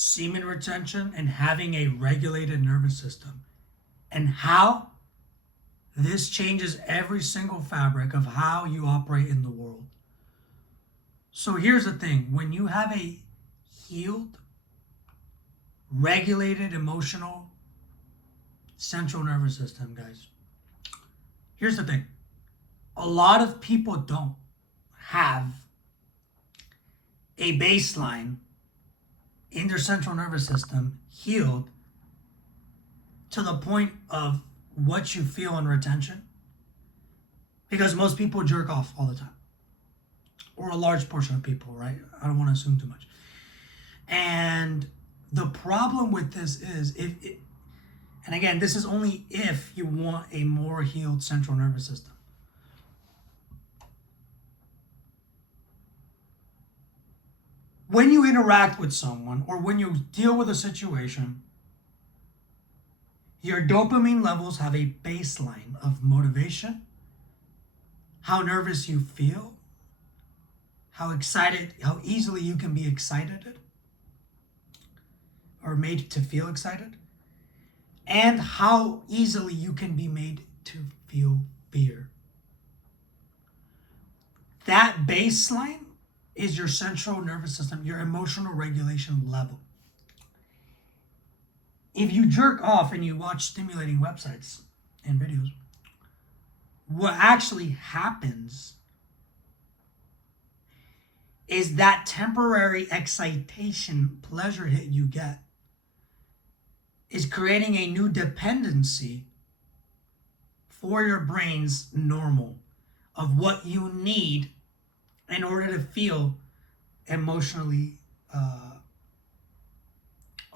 semen retention, and having a regulated nervous system, and how this changes every single fabric of how you operate in the world. So here's the thing: when you have a healed, regulated, emotional central nervous system, guys, here's the thing: a lot of people don't have a baseline in their central nervous system healed to the point of what you feel in retention, because most people jerk off all the time, or a large portion of people, right? I don't want to assume too much. And the problem with this is, and again, this is only if you want a more healed central nervous system. When you interact with someone or when you deal with a situation, your dopamine levels have a baseline of motivation, how nervous you feel, how excited, how easily you can be excited or made to feel excited, and how easily you can be made to feel fear. That baseline is your central nervous system, your emotional regulation level. If you jerk off and you watch stimulating websites and videos, what actually happens is that temporary excitation, pleasure hit you get is creating a new dependency for your brain's normal of what you need in order to feel emotionally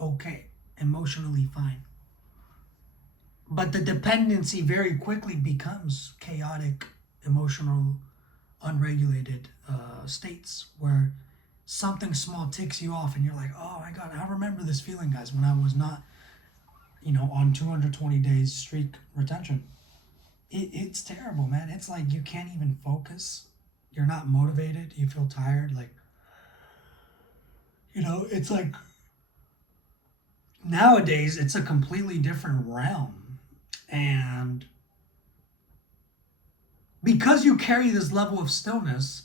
okay, emotionally fine. But the dependency very quickly becomes chaotic, emotional, unregulated states where something small ticks you off and you're like, oh my God, I remember this feeling, guys, when I was not, on 220 days streak retention. It's terrible, man. It's like you can't even focus. You're not motivated. You feel tired. Like, it's like nowadays it's a completely different realm. And because you carry this level of stillness,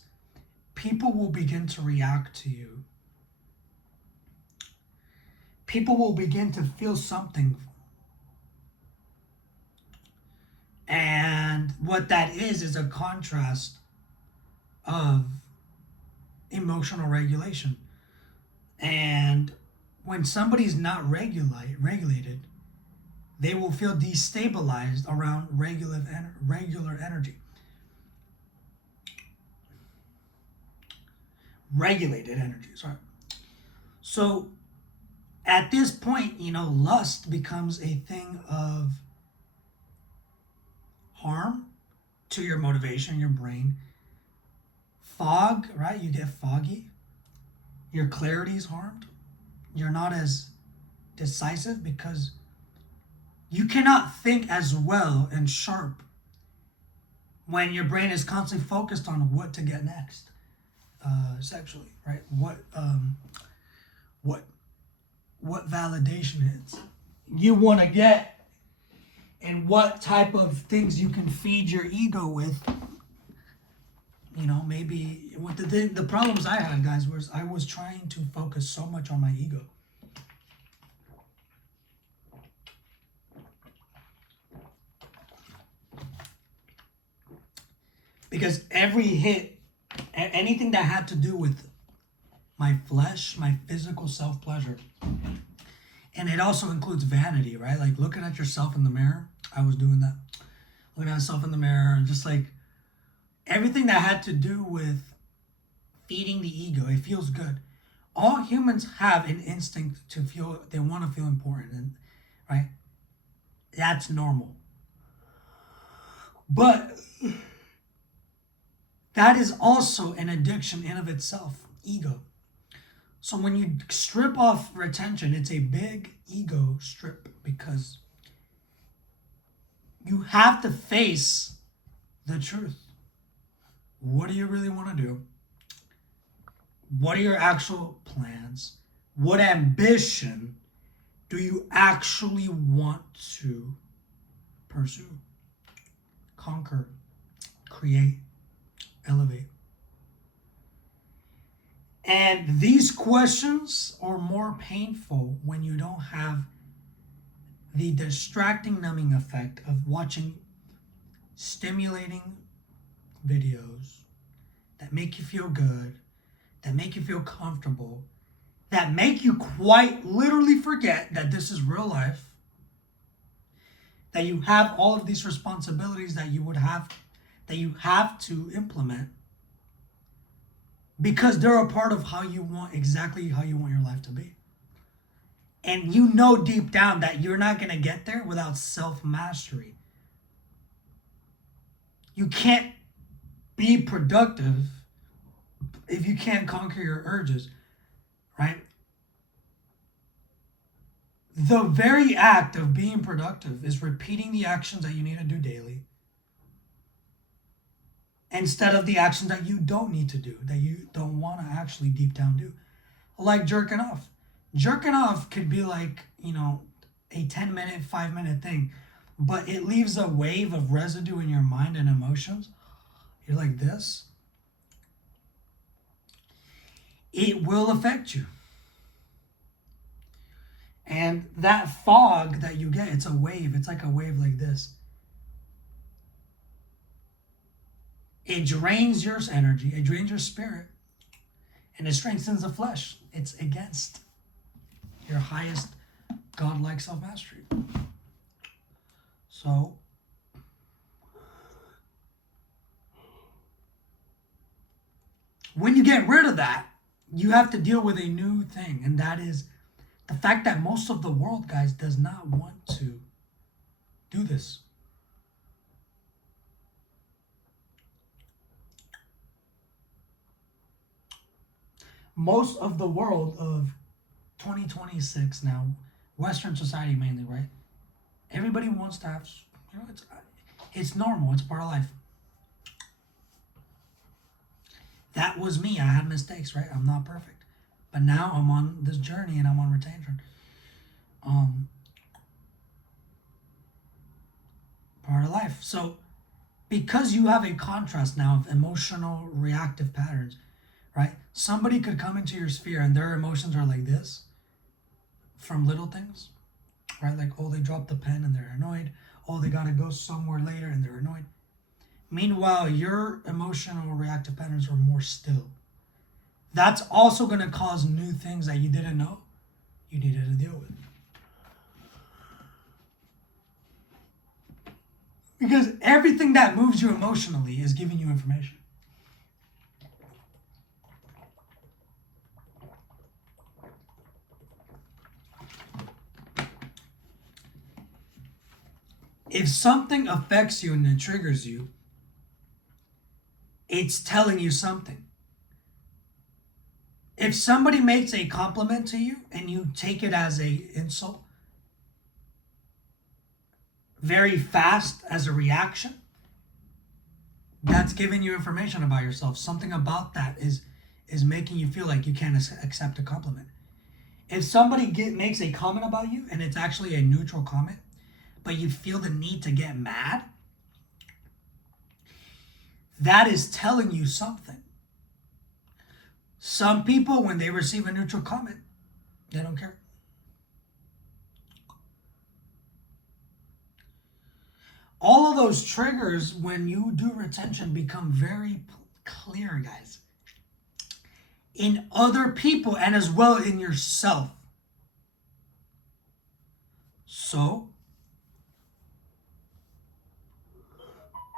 people will begin to react to you. People will begin to feel something. And what that is a contrast of emotional regulation. And when somebody's not regulated, they will feel destabilized around regular energy. Regulated energy, sorry. So at this point, lust becomes a thing of harm to your motivation, your brain. Fog, right? You get foggy. Your clarity is harmed. You're not as decisive because you cannot think as well and sharp when your brain is constantly focused on what to get next, sexually, right? What validation hits you want to get, and what type of things you can feed your ego with. Maybe with the problems I had, guys, was I was trying to focus so much on my ego. Because every hit, anything that had to do with my flesh, my physical self-pleasure, and it also includes vanity, right? Like looking at yourself in the mirror. I was doing that. Looking at myself in the mirror and just like everything that had to do with feeding the ego. It feels good. All humans have an instinct to feel, they want to feel important, and right? That's normal. But that is also an addiction in of itself, ego. So when you strip off retention, it's a big ego strip because you have to face the truth. What do you really want to do? What are your actual plans? What ambition do you actually want to pursue, conquer, create, elevate? And these questions are more painful when you don't have the distracting, numbing effect of watching stimulating videos that make you feel good, that make you feel comfortable, that make you quite literally forget that this is real life, that you have all of these responsibilities that you have to implement because they're a part of exactly how you want your life to be. And you know deep down that you're not going to get there without self-mastery. You can't be productive if you can't conquer your urges, right? The very act of being productive is repeating the actions that you need to do daily instead of the actions that you don't need to do, that you don't want to actually deep down do. Like jerking off. Jerking off could be like, a 10-minute, 5-minute thing, but it leaves a wave of residue in your mind and emotions. You're like this. It will affect you. And that fog that you get, it's a wave. It's like a wave like this. It drains your energy, it drains your spirit, and it strengthens the flesh. It's against your highest godlike self-mastery. So, when you get rid of that, you have to deal with a new thing, and that is the fact that most of the world, guys, does not want to do this. Most of the world of 2026 now, Western society mainly, right? Everybody wants to have, it's normal. It's part of life. That was me. I had mistakes, right? I'm not perfect. But now I'm on this journey and I'm on retention. Part of life. So because you have a contrast now of emotional reactive patterns, right? Somebody could come into your sphere and their emotions are like this from little things, right? Like, oh, they dropped the pen and they're annoyed. Oh, they got to go somewhere later and they're annoyed. Meanwhile, your emotional reactive patterns are more still. That's also going to cause new things that you didn't know you needed to deal with. Because everything that moves you emotionally is giving you information. If something affects you and it triggers you, it's telling you something. If somebody makes a compliment to you and you take it as an insult, very fast as a reaction, that's giving you information about yourself. Something about that is making you feel like you can't accept a compliment. If somebody makes a comment about you and it's actually a neutral comment, but you feel the need to get mad, that is telling you something. Some people, when they receive a neutral comment, they don't care. All of those triggers, when you do retention, become very clear, guys. In other people and as well in yourself. So,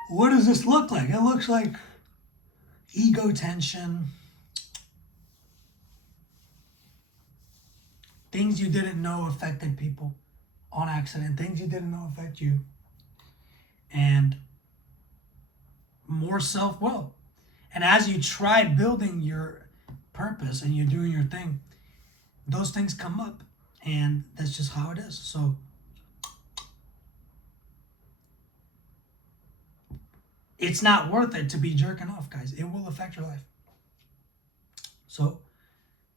what does this look like? It looks like ego tension, things you didn't know affected people on accident, things you didn't know affect you, and more self-will. And as you try building your purpose and you're doing your thing, those things come up, and that's just how it is. So it's not worth it to be jerking off, guys. It will affect your life. So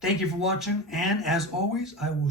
Thank you for watching, and as always, I will